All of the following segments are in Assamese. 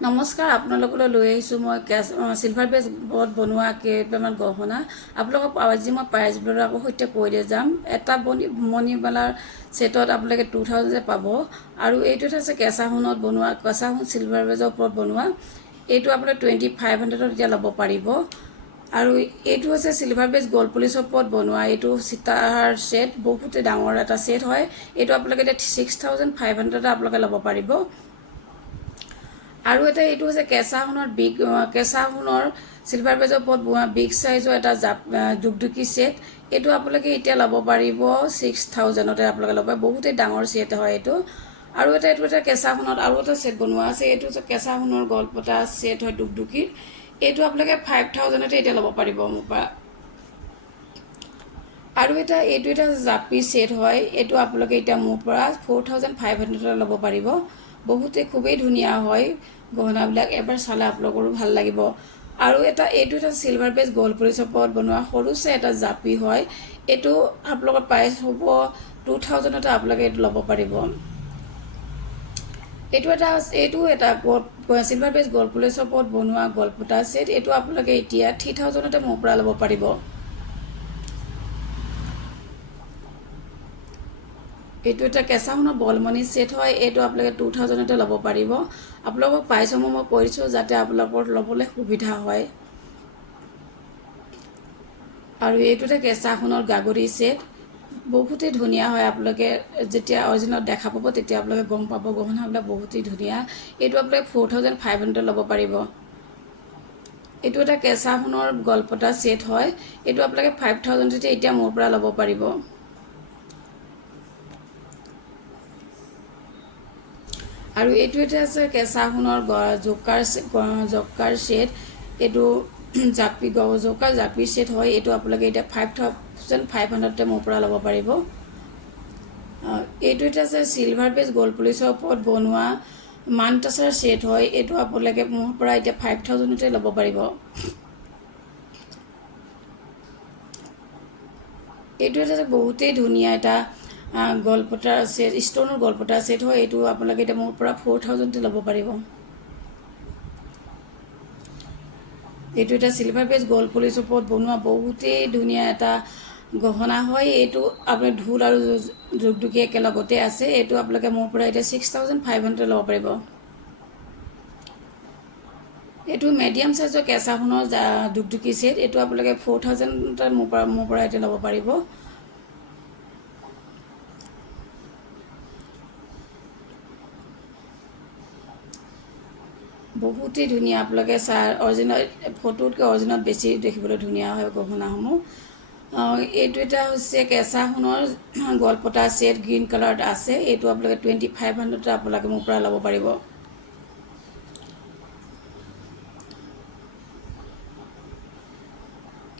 নমস্কাৰ, আপোনালোকলৈ লৈ আহিছোঁ মই চিলভাৰ বেজত বনোৱা কেইটামান গহনা। আপোনালোকক আজি মই প্ৰাইচবোৰ আকৌ সৈতে কৈ দিয়ে যাম। এটা মণিমালাৰ ছেটত আপোনালোকে 2000 পাব। আৰু এইটোত আছে কেঁচা সোণত বনোৱা, কেঁচা সোণ চিলভাৰ বেজৰ ওপৰত বনোৱা। এইটো আপোনালোকে 2500ত এতিয়া ল'ব পাৰিব। আৰু এইটো হৈছে চিলভাৰ বেজ গ'ল্ড পলিচৰ ওপৰত বনোৱা, এইটো চিতাৰ ছেট, বহুতে ডাঙৰ এটা ছেট হয়। এইটো আপোনালোকে এতিয়া 6500 আপোনালোকে ল'ব পাৰিব। আৰু এটা এইটো হৈছে কেঁচা সোণৰ চিলভাৰ বেজৰ ওপৰত বোৱা বিগ চাইজৰ এটা দুগদুগী ছেট। এইটো আপোনালোকে এতিয়া ল'ব পাৰিব 6000তে আপোনালোকে ল'ব পাৰিব। বহুতেই ডাঙৰ ছেট হয় এইটো। আৰু এইটো এটা কেঁচা সোণত আৰু এটা ছেট বনোৱা আছে। এইটো হৈছে কেঁচা সোণৰ গল্পটা ছেট হয় দুগদুগীৰ। এইটো আপোনালোকে 5000তে এতিয়া ল'ব পাৰিব মোৰ পৰা। আৰু এইটো এটা জাপি ছেট হয়। এইটো আপোনালোকে এতিয়া মোৰ পৰা 4500 ল'ব পাৰিব। বহুতে খুবেই ধুনীয়া হয় গহনাবিলাক, এবাৰ চালে আপোনালোকৰো ভাল লাগিব। আৰু এইটো এটা চিলভাৰ বেজ গ'ল্ড পলিচৰ ওপৰত বনোৱা সৰুছে এটা জাপি হয়। এইটো আপোনালোকৰ প্ৰাইচ হ'ব 2000তে আপোনালোকে এইটো ল'ব পাৰিব। এইটো এটা চিলভাৰ বেজ গ'ল্ড পলিচৰ ওপৰত বনোৱা গল্পটা ছেট। এইটো আপোনালোকে এতিয়া 3000তে মোৰ পৰা ল'ব পাৰিব। এইটো এটা কেঁচা সোণৰ বলমণি ছেট হয়। এইটো আপোনালোকে 2000তে ল'ব পাৰিব। আপোনালোকক প্ৰাইচসমূহ মই কৈছোঁ যাতে আপোনালোকৰ ল'বলৈ সুবিধা হয়। আৰু এইটো এটা কেঁচা সোণৰ গাগৰি ছেট, বহুতেই ধুনীয়া হয়। আপোনালোকে যেতিয়া অৰিজিনেলত দেখা পাব তেতিয়া আপোনালোকে গম পাব গহনাবিলাক বহুতেই ধুনীয়া। এইটো আপোনালোকে 4500 ল'ব পাৰিব। এইটো এটা কেঁচা সোণৰ গল্পটা ছেট হয়। এইটো আপোনালোকে 5000তে এতিয়া মোৰ পৰা ল'ব পাৰিব। আৰু এইটো এটা আছে কেঁচা সোণৰ জকাৰ ছেট। এইটো জকাৰ জাপি ছেট হয়। এইটো আপোনালোকে এতিয়া 5500তে মোৰ পৰা ল'ব পাৰিব। এইটো এটা আছে চিলভাৰ বেজ গ'ল্ড পলিচৰ ওপৰত বনোৱা মানটাছাৰ ছেট হয়। এইটো আপোনালোকে মোৰ পৰা এতিয়া 5000তে ল'ব পাৰিব। এইটো এটা বহুতেই ধুনীয়া এটা গল্পটাৰ ছেট, ষ্ট'নৰ গল্পটাৰ ছেট হয়। এইটো আপোনালোকে এতিয়া মোৰ পৰা 4000তে ল'ব পাৰিব। এইটো এটা চিলভাৰ বেজ গ'ল্ড পলিচৰ ওপৰত বনোৱা বহুতেই ধুনীয়া এটা গহনা হয়। এইটো আপোনাৰ ঢোল আৰু দুগদুগী একেলগতে আছে। এইটো আপোনালোকে মোৰ পৰা এতিয়া 6500তে ল'ব পাৰিব। এইটো মিডিয়াম চাইজৰ কেঁচা সোণৰ দুগদুগী ছেট। এইটো আপোনালোকে 4000তে মোৰ পৰা এতিয়া ল'ব পাৰিব। বহুতেই ধুনীয়া, আপোনালোকে অৰিজিনেল ফটোতকৈ অৰিজিনেলত বেছি দেখিবলৈ ধুনীয়া হয় গহনাসমূহ। এইটো এটা হৈছে কেঁচা সোণৰ গলপতা ছেট, গ্ৰীণ কালাৰত আছে। এইটো আপোনালোকে 2500তে আপোনালোকে মোৰ পৰা ল'ব পাৰিব।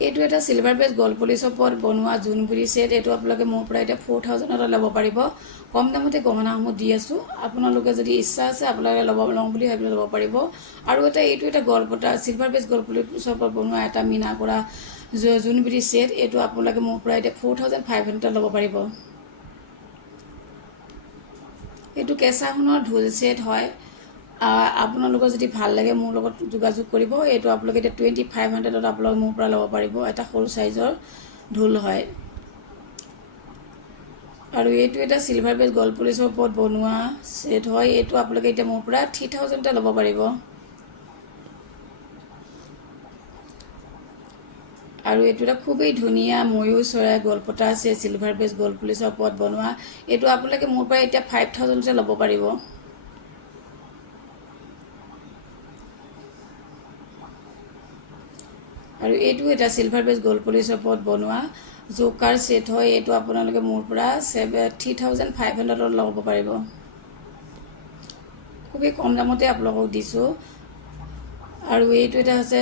এইটো এটা চিলভাৰ বেজ গ'ল্ড পলিচৰ ওপৰত বনোৱা জোনবিৰি ছেট। এইটো আপোনালোকে মোৰ পৰা এতিয়া 4000তে ল'ব পাৰিব। কম দামতে গহনাসমূহ দি আছোঁ। আপোনালোকে যদি ইচ্ছা আছে আপোনালোকে লওঁ বুলি ভাবিলে ল'ব পাৰিব। আৰু এইটো এটা গল্পটা চিলভাৰ বেজ গ'ল্ড পলিচৰ ওপৰত বনোৱা এটা মীনা কৰা জোনবিৰি ছেট। এইটো আপোনালোকে মোৰ পৰা এতিয়া 4500তে ল'ব পাৰিব। এইটো কেঁচা সোণৰ ঢোল ছেট হয়। আপোনালোকৰ যদি ভাল লাগে মোৰ লগত যোগাযোগ কৰিব। এইটো আপোনালোকে এতিয়া 2500ত আপোনালোকে মোৰ পৰা ল'ব পাৰিব। এটা সৰু চাইজৰ ঢোল হয়। আৰু এইটো এটা চিলভাৰ বেজ গ'ল্ড পলিচৰ ওপৰত বনোৱা ছেট হয়। এইটো আপোনালোকে এতিয়া মোৰ পৰা 3000তে ল'ব পাৰিব। আৰু এইটো এটা খুবেই ধুনীয়া ময়ূৰ চৰাই গল্পটা আছে চিলভাৰ বেজ গ'ল্ড পলিচৰ ওপৰত বনোৱা। এইটো আপোনালোকে মোৰ পৰা এতিয়া 5000তে ল'ব পাৰিব। আৰু এইটো এটা চিলভাৰ বেজ গ'ল্ড পলিচৰ ওপৰত বনোৱা জকাৰ ছেট হয়। এইটো আপোনালোকে মোৰ পৰা 3500ত ল'ব পাৰিব। খুবেই কম দামতে আপোনালোকক দিছোঁ। আৰু এইটো এটা হৈছে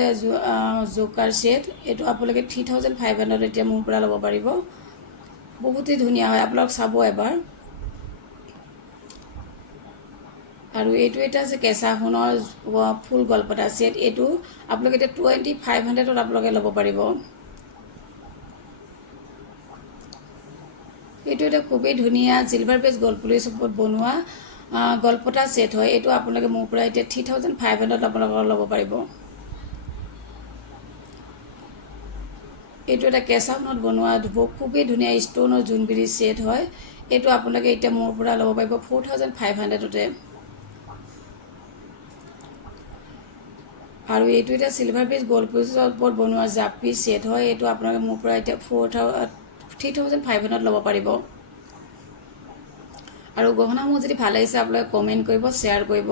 জকাৰ ছেট। এইটো আপোনালোকে 3500ত এতিয়া মোৰ পৰা ল'ব পাৰিব। বহুতেই ধুনীয়া হয়, আপোনালোক চাব এবাৰ। আৰু এইটো এটা আছে কেঁচা সোণৰ ফুল গল্পটা ছেট। এইটো আপোনালোকে এতিয়া 2500ত আপোনালোকে ল'ব পাৰিব। এইটো এটা খুবেই ধুনীয়া চিলভাৰ বেজ গ'ল্ড পলিচৰ ওপৰত বনোৱা গলপতা ছেট হয়। এইটো আপোনালোকে মোৰ পৰা এতিয়া 3500 আপোনালোকৰ ল'ব পাৰিব। এইটো এটা কেঁচা সোণত বনোৱা খুবেই ধুনীয়া ষ্ট'নৰ জোনবিৰি ছেট হয়। এইটো আপোনালোকে এতিয়া মোৰ পৰা ল'ব পাৰিব 4500তে। আৰু এইটো এতিয়া চিলভাৰ বেজ গ'ল্ড পিচৰ ওপৰত বনোৱা জাপি ছেট হয়। এইটো আপোনালোকে মোৰ পৰা এতিয়া 3500 ল'ব পাৰিব। আৰু গহনাসমূহ যদি ভাল লাগিছে আপোনালোকে কমেণ্ট কৰিব, শ্বেয়াৰ কৰিব।